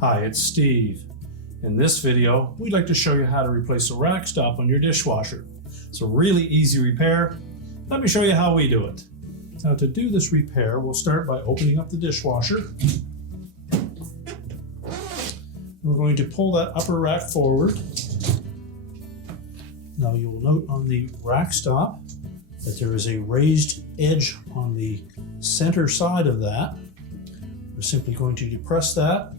Hi, it's Steve. In this video, we'd like to show you how to replace a rack stop on your dishwasher. It's a really easy repair. Let me show you how we do it. Now, to do this repair, we'll start by opening up the dishwasher. We're going to pull that upper rack forward. Now, you will note on the rack stop that there is a raised edge on the center side of that. We're simply going to depress that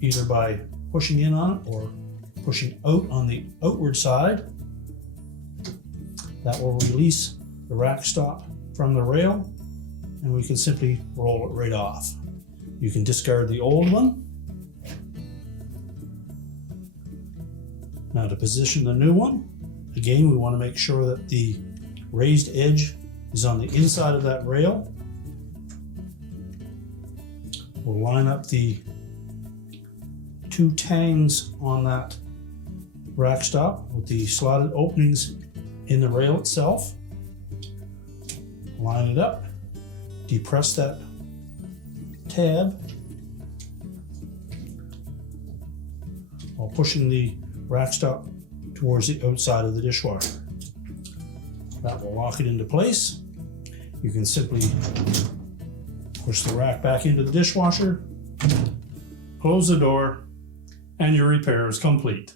either by pushing in on it or pushing out on the outward side. That will release the rack stop from the rail, and we can simply roll it right off. You can discard the old one. Now, to position the new one, again, we want to make sure that the raised edge is on the inside of that rail. We'll line up the two tangs on that rack stop with the slotted openings in the rail itself. Line it up, depress that tab while pushing the rack stop towards the outside of the dishwasher. That will lock it into place. You can simply push the rack back into the dishwasher, close the door, and your repair is complete.